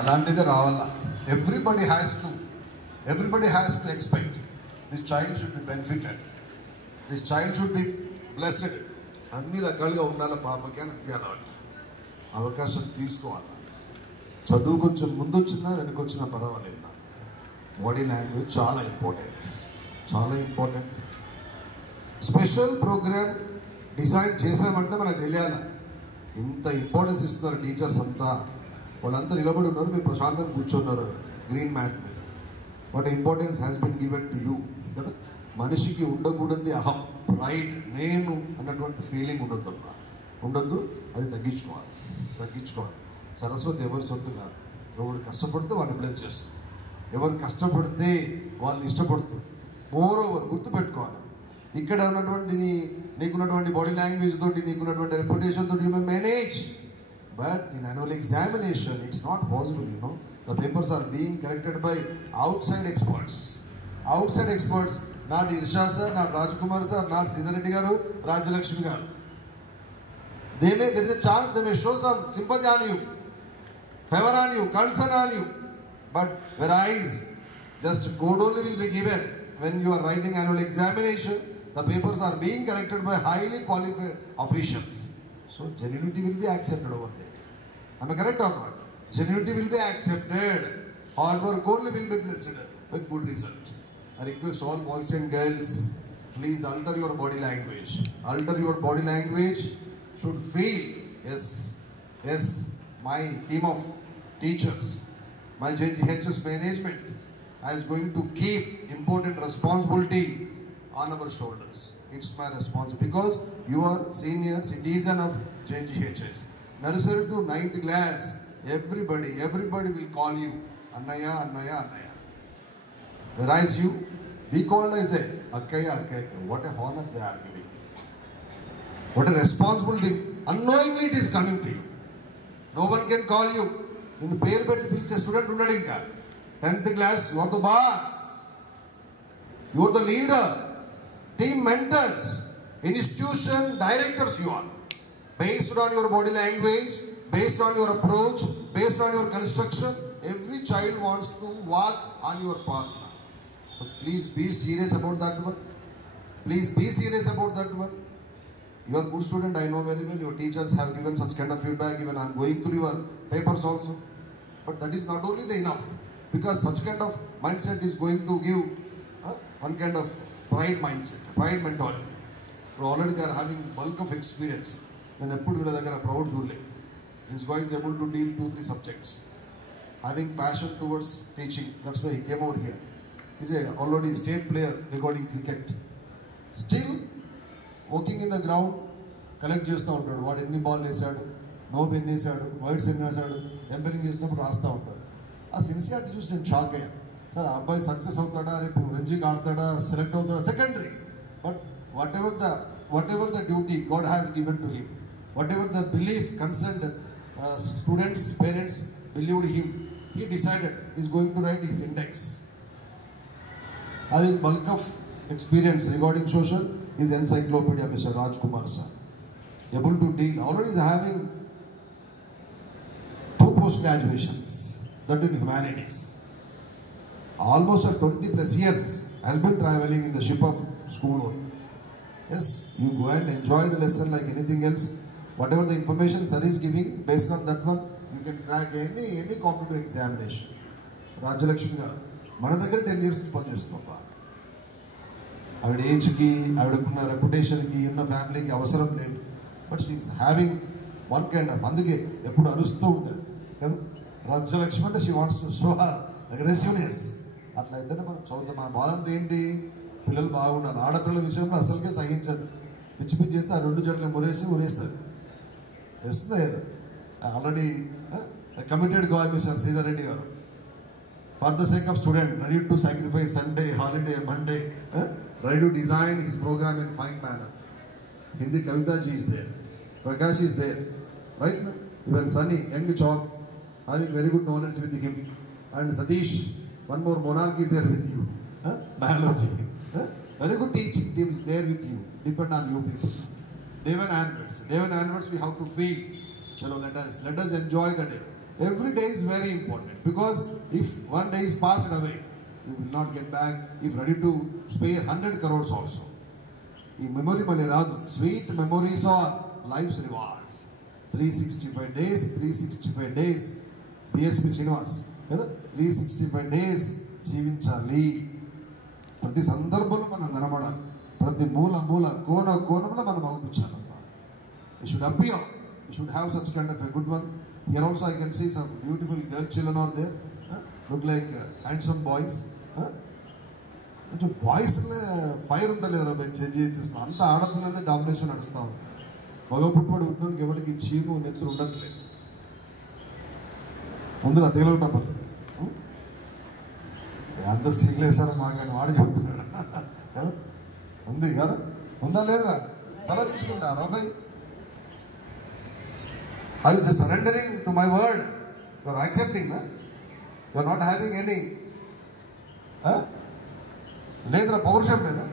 అలాంటిదే రావాలా. Everybody has to expect this child should be benefited, this child should be blessed. అన్ని రకాలుగా ఉండాలి పాపకి అని అనిపించాలి. అవకాశం తీసుకోవాలి. చదువు కొంచెం ముందు వచ్చినా వెనకొచ్చినా పర్వాలేదు. బాడీ లాంగ్వేజ్ చాలా ఇంపార్టెంట్. స్పెషల్ ప్రోగ్రామ్ డిజైన్ చేసామంటే మనకు తెలియాలి. ఇంత ఇంపార్టెన్స్ ఇస్తున్నారు టీచర్స్ అంతా. వాళ్ళంతా నిలబడి ఉన్నారు, మీరు ప్రశాంతంగా కూర్చున్నారు గ్రీన్ మ్యాట్ మీద. What importance has been given to you కదా. మనిషికి ఉండకూడదు అహం, ప్రైడ్, నేను అన్నటువంటి ఫీలింగ్ ఉండొద్దు. అది తగ్గించుకోవాలి. సరస్వతి ఎవరి సొత్తు కాదు. ఎవరు కష్టపడితే వాళ్ళని బ్లెస్ చేస్తుంది, ఎవరు కష్టపడితే వాళ్ళని ఇష్టపడుతుంది. మోర్ ఓవర్ గుర్తుపెట్టుకోవాలి, ఇక్కడ ఉన్నటువంటి నీకున్నటువంటి బాడీ లాంగ్వేజ్ తోటి, నీకున్నటువంటి రెప్యుటేషన్ తోటి you may manage. But in annual examination it's not possible. The papers are being corrected by outside experts. Not Irsha sir, not Rajkumar sir, not Sridhar Reddy garu, Rajalakshmi garu. There is a chance they may show some sympathy on you, favor on you, concern on you. But whereas just code only will be given when you are writing annual examination, the papers are being corrected by highly qualified officials. So genuinity will be accepted over there. Am I correct or not? Genuinity will be accepted. Hard work only will be blessed with good result. I request all boys and girls, please alter your body language. Should feel, yes, my team of teachers, my JGHS management is going to keep important responsibility on our shoulders. It's my responsibility because you are senior citizen of JGHS. Nursery to 9th class, everybody will call you Annaya. Whereas you be called as a Akkaya. What a honor they are giving. What a responsibility. Unknowingly it is coming to you. No one can call you. In pair betti pilche student unnadu inka. 10th class, you are the boss. You are the leader. Team mentors. Institution directors you are. Based on your body language, based on your approach, based on your construction, every child wants to walk on your path. So please be serious about that one. You are a good student, I know very well. Your teachers have given such kind of feedback. Even I am going through your papers also. But that is not only the enough. Because such kind of mindset is going to give one kind of pride mindset, pride mentality. But already they are having bulk of experience. Then eppudu veela daggara proud chudle. This guy is able to deal 2-3 subjects. Having passion towards teaching. That's why he came over here. He is already a state player regarding cricket. Still working in the ground, collect చేస్తూ ఉంటాడు. వాడు ఎన్ని బాల్ వేసాడు, నో ఎన్ని వేసాడు, వైడ్స్ ఎన్ని వేసాడు, ఎంపైరింగ్ చేసినప్పుడు రాస్తూ ఉంటాడు. ఆ సిన్సియారిటీ చూసి నేను షాక్ అయ్యాను. సార్ ఆ అబ్బాయి సక్సెస్ అవుతాడా, రేపు రంజీకి ఆడతాడా, సెలెక్ట్ అవుతాడా, secondary. But what ever the duty God has given to him, what ever the belief concerned students, parents believed him, he decided he is going to write his index. Having bulk of experience regarding social, his encyclopedia, Mr. Rajkumar sir, able to deal. Already is having 2 post graduations, that in humanities. Almost 20+ years has been traveling in the ship of school only. Yes, you go and enjoy the lesson like anything else. Whatever the information sir is giving, based on that one, you can crack any competitive examination. Rajalakshmi garu, mana daggara 10 years నుంచి పనిచేస్తున్నా. ఆవిడ ఏజ్కి, ఆవిడకున్న రెప్యుటేషన్కి, ఉన్న ఫ్యామిలీకి అవసరం లేదు. But she is having one kind of, అందుకే ఎప్పుడు అరుస్తూ ఉంటుంది కదా రాజ్యలక్ష్మి అంటే. She wants to show her aggressiveness. అట్లా అయితేనే మనం చదువుతాం. మన బాధ అంతా ఏంటి, పిల్లలు బాగున్నారు. ఆడపిల్లల విషయంలో అసలుకే సహించదు. పిచ్చి చేస్తే ఆ 2 జడలు ఉరేస్తుంది. వేస్తుంది కదా. Already committed guy mister Sridhar Reddy garu, for the sake of student, ready to sacrifice Sunday, holiday, Monday, ready to design his program in fine manner. Hindi Kavita ji is there, Prakash is there, right? Even Sunny, young child, having very good knowledge with him. And Satish, one more monarch is there with you. Biology. Very good teaching team is there with you. Depend on you people. Devan Anwards, we have to feel. Chalo, let us enjoy the day. every day is very important, because if one day is passed away, you will not get back if ready to spare 100 crores also. ఈ మెమొరీ మళ్ళీ రాదు. Sweet memories our lives rewards. 365 డేస్ 365 days BSP Srinivas కదా, 365 డేస్ జీవించాలి. ప్రతి సందర్భంలో మనం కనబడాలి, ప్రతి మూల కోణంలో మనం అగుపించాలి. You should appear, you should have such kind of a good one. Here also I can see some beautiful girl children are there, look like handsome boys. కొంచెం బాయ్స్లో ఫైర్ ఉండలేదు రా చేసిన అంత ఆడపిల్లలే డామినేషన్ నడుస్తూ ఉంది. మగ పుట్టుబడి పుట్టినకి ఎవరికి చీము నెత్తులు ఉండట్లేదు. ముందు నా తేలవుతాం అంత శ్రీలేశారు మాకని వాడు చెప్తున్నాడు కదా. ఉంది కదా, ఉందా లేదా? తల తెచ్చుకుంటారా అబ్బాయి? Are you just surrendering to my word? You are accepting, na? You are not having any. Huh? Ledra pౌరుషం లేదా?